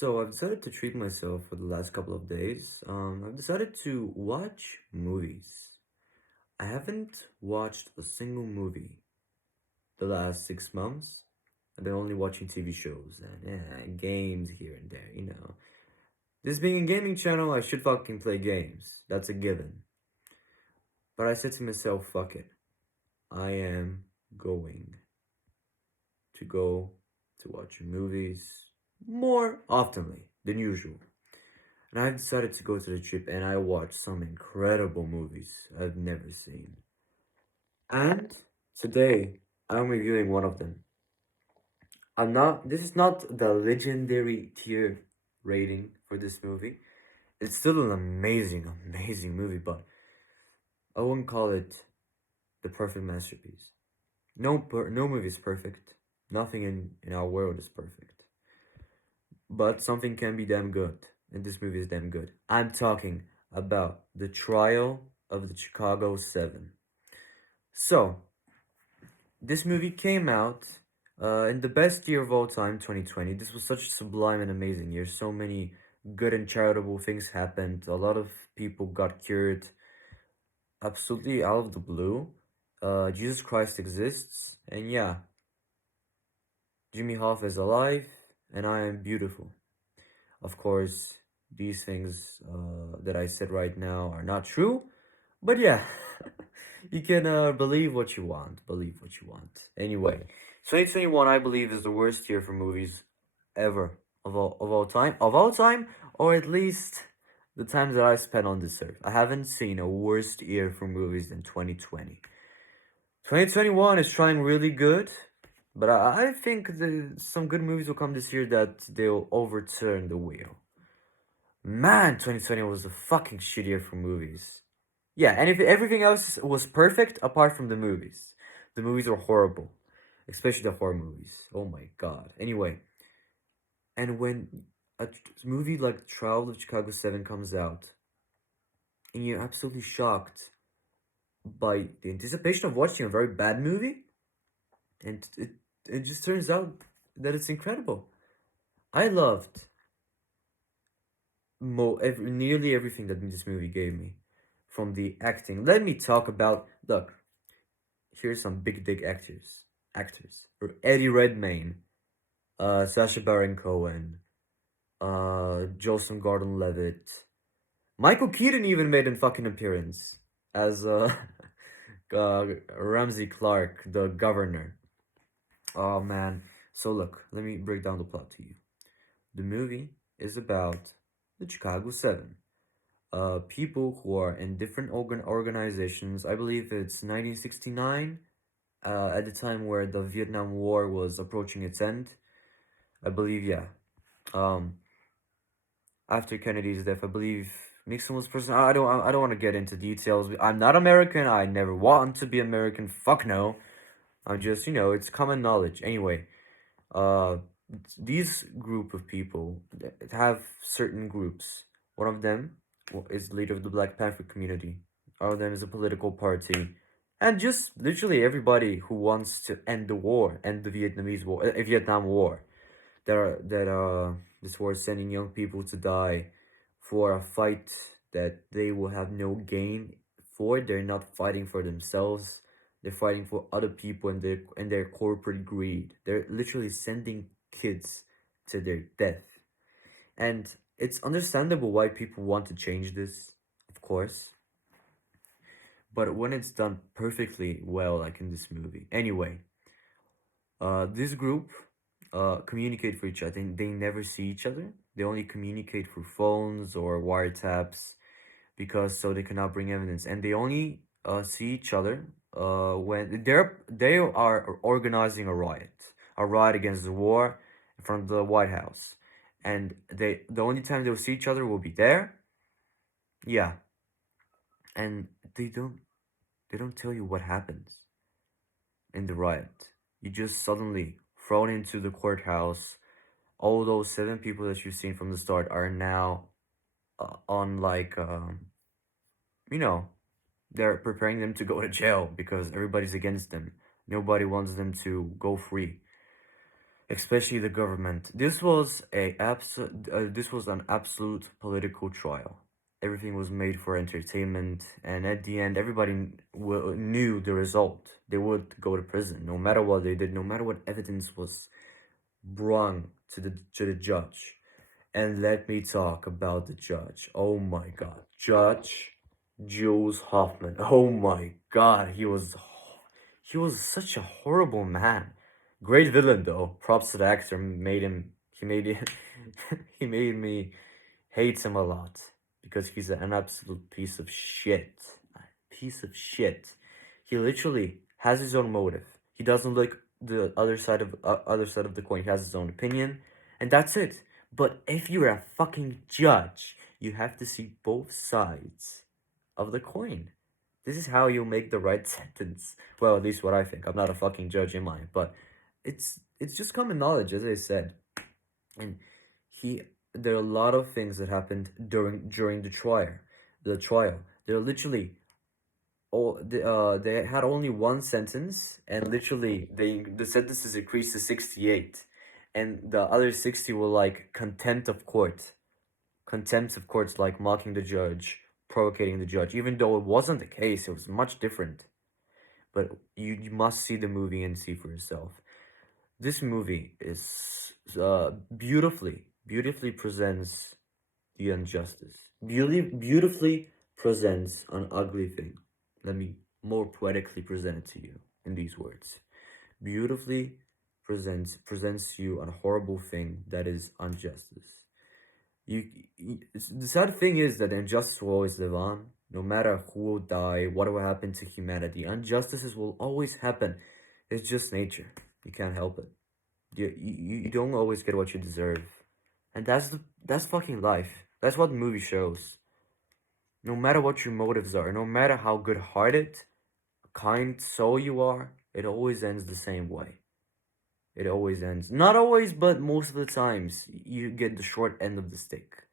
So I've decided to treat myself for the last couple of days. I've decided to watch movies. I haven't watched a single movie the last 6 months. I've been only watching TV shows and games here and there. This being a gaming channel, I should fucking play games. That's a given. But I said to myself, fuck it. I am going to go to watch movies more oftenly than usual. And I decided to go to the trip and I watched some incredible movies I've never seen. And today I'm reviewing one of them. This is not the legendary tier rating for this movie. It's still an amazing movie, but I wouldn't call it the perfect masterpiece. No movie is perfect. Nothing in our world is perfect. But something can be damn good. And this movie is damn good. I'm talking about The Trial of the Chicago 7. So, this movie came out in the best year of all time, 2020. This was such a sublime and amazing year. So many good and charitable things happened. A lot of people got cured absolutely out of the blue. Jesus Christ exists. And yeah, Jimmy Hoff is alive. And I am beautiful. Of course, these things that I said right now are not true. But yeah, you can believe what you want. Believe what you want. Anyway, 2021 I believe is the worst year for movies ever of all time. Of all time, or at least the time that I spent on this earth. I haven't seen a worse year for movies than 2020. 2021 is trying really good, but I think some good movies will come this year that they'll overturn the wheel. Man, 2020 was a fucking shit year for movies. Yeah, and if everything else was perfect apart from the movies are horrible, especially the horror movies. Oh my god. Anyway, and when movie like Trial of Chicago 7 comes out, and you're absolutely shocked by the anticipation of watching a very bad movie, and it just turns out that it's incredible. I loved nearly everything that this movie gave me, from the acting. Let me talk about look. Here's some big dick actors. Eddie Redmayne, Sacha Baron Cohen, Joseph Gordon-Levitt, Michael Keaton even made a fucking appearance as Ramsey Clark, the governor. Oh man. So look, let me break down the plot to you. The movie is about the Chicago 7. People who are in different organizations. I believe it's 1969, at the time where the Vietnam War was approaching its end. I believe, yeah. Um, After Kennedy's death, I believe Nixon was president. I don't want to get into details. I'm not American. I never want to be American. Fuck no. I'm just, it's common knowledge. Anyway, uh, these group of people have certain groups. One of them is the leader of the Black Panther community. One of them is a political party. And just literally everybody who wants to end the war, end the Vietnamese war, Vietnam War. This war is sending young people to die for a fight that they will have no gain for. They're not fighting for themselves. They're fighting for other people and their corporate greed. They're literally sending kids to their death. And it's understandable why people want to change this, of course. But when it's done perfectly well, like in this movie. Anyway, this group communicate for each other. They never see each other. They only communicate through phones or wiretaps because so they cannot bring evidence, and they only see each other when they are organizing a riot against the war in front of the White House, and the only time they'll see each other will be there. Yeah, and they don't tell you what happens in the riot. You just suddenly thrown into the courthouse. All those 7 people that you've seen from the start are now on like you know they're preparing them to go to jail because everybody's against them. Nobody wants them to go free. especially the government. This was an absolute political trial. Everything was made for entertainment, and at the end, everybody knew the result. They would go to prison, no matter what they did, no matter what evidence was brought to the judge. And let me talk about the judge. Oh my God, Judge Jules Hoffman. Oh my God, he was such a horrible man. Great villain though. Props to the actor. He made it. He made me hate him a lot because he's an absolute piece of shit. A piece of shit. He literally has his own motive. He doesn't look the other side of the coin. He has his own opinion, and that's it. But if you're a fucking judge, you have to see both sides of the coin. This is how you make the right sentence. Well, at least what I think. I'm not a fucking judge, am I? But it's just common knowledge, as I said. And he there are a lot of things that happened during the trial. The trial. They're literally they had only one sentence, and literally the sentences increased to 68, and the other 60 were like contempt of courts, like mocking the judge, provocating the judge, even though it wasn't the case. It was much different. But you must see the movie and see for yourself. This movie is beautifully presents the injustice. Beautifully presents an ugly thing. Let me more poetically present it to you in these words. Beautifully presents you a horrible thing that is injustice. The sad thing is that injustice will always live on, no matter who will die, what will happen to humanity. Injustices will always happen. It's just nature. You can't help it. You don't always get what you deserve, and that's fucking life. That's what the movie shows. No matter what your motives are, no matter how good-hearted, kind soul you are, it always ends the same way. It always ends. Not always, but most of the times, you get the short end of the stick.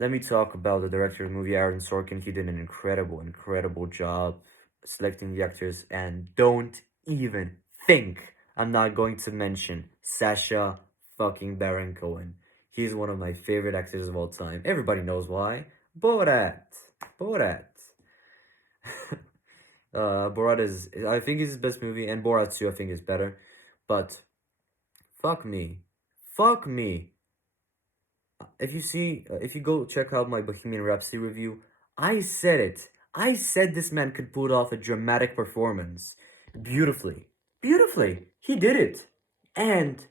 Let me talk about the director of the movie, Aaron Sorkin. He did an incredible job selecting the actors, and don't even think I'm not going to mention Sacha fucking Baron Cohen. He's one of my favorite actors of all time. Everybody knows why. Borat. Borat. Borat is, I think, is his best movie, and Borat 2, I think, is better. But fuck me. Fuck me. If you go check out my Bohemian Rhapsody review, I said it. I said this man could pull off a dramatic performance beautifully. Beautifully. He did it. And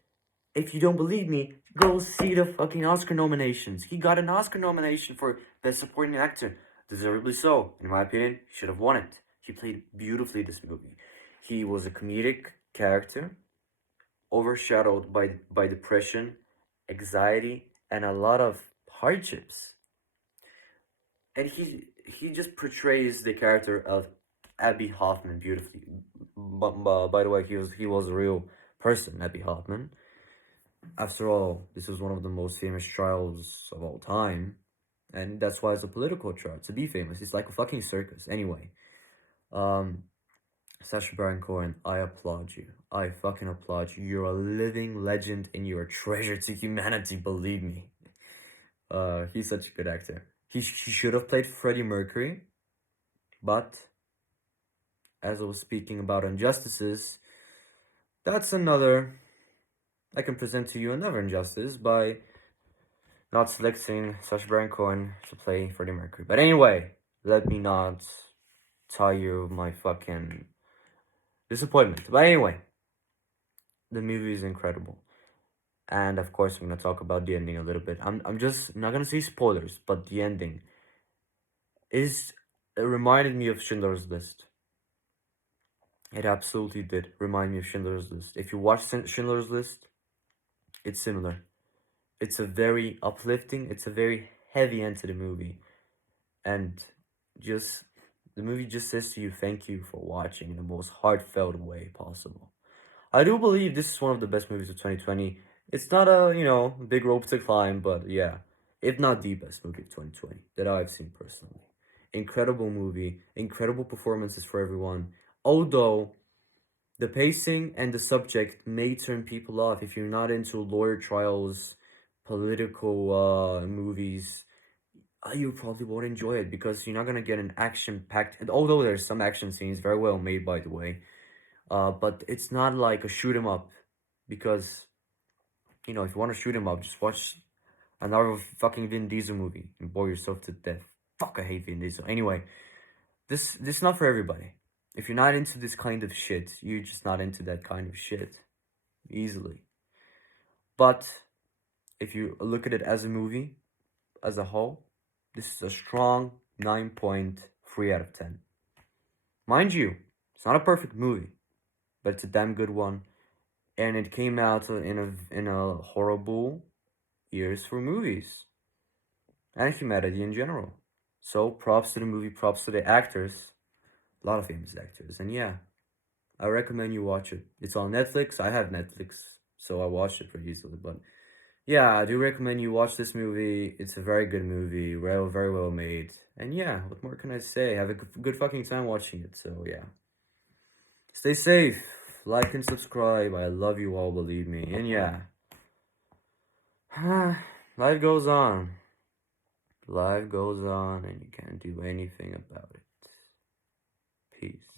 if you don't believe me, go see the fucking Oscar nominations. He got an Oscar nomination for Best Supporting Actor. Deservedly so. In my opinion, he should have won it. He played beautifully this movie. He was a comedic character, overshadowed by depression, anxiety, and a lot of hardships. And he just portrays the character of Abby Hoffman beautifully. By the way, he was a real person, Abby Hoffman. After all, this was one of the most famous trials of all time, and that's why it's a political trial. To be famous, it's like a fucking circus. Anyway, um, Sacha Baron Cohen, I applaud you. I fucking applaud you. You're a living legend and you're a treasure to humanity, believe me. He's such a good actor. He should have played Freddie Mercury, but as I was speaking about injustices, that's another. I can present to you another injustice by not selecting Sacha Baron Cohen to play Freddie Mercury. But anyway, let me not tell you my fucking disappointment. But anyway, the movie is incredible. And of course, I'm gonna talk about the ending a little bit. I'm just not gonna say spoilers, but the ending is it reminded me of Schindler's List. It absolutely did remind me of Schindler's List. If you watch Schindler's List, it's similar. It's a very uplifting, it's a very heavy end to the movie. And just the movie just says to you, thank you for watching in the most heartfelt way possible. I do believe this is one of the best movies of 2020. It's not a, big rope to climb, but yeah, if not the best movie of 2020 that I've seen personally. Incredible movie, incredible performances for everyone. Although The pacing and the subject may turn people off if you're not into lawyer trials, political movies. You probably won't enjoy it because you're not gonna get an action-packed. And although there's some action scenes, very well made by the way, but it's not like a shoot 'em up, because if you want to shoot 'em up, just watch another fucking Vin Diesel movie and bore yourself to death. Fuck, I hate Vin Diesel. Anyway, this is not for everybody. If you're not into this kind of shit, you're just not into that kind of shit easily. But if you look at it as a movie, as a whole, this is a strong 9.3 out of 10. Mind you, it's not a perfect movie, but it's a damn good one. And it came out in a horrible years for movies and humanity in general. So props to the movie, props to the actors, a lot of famous actors, and yeah, I recommend you watch it. It's on Netflix. I have Netflix, so I watched it pretty easily. But yeah, I do recommend you watch this movie. It's a very good movie, very well made. And yeah, what more can I say? Have a good fucking time watching it. So yeah, stay safe, like and subscribe. I love you all, believe me. And yeah, life goes on. Life goes on, and you can't do anything about it. Peace.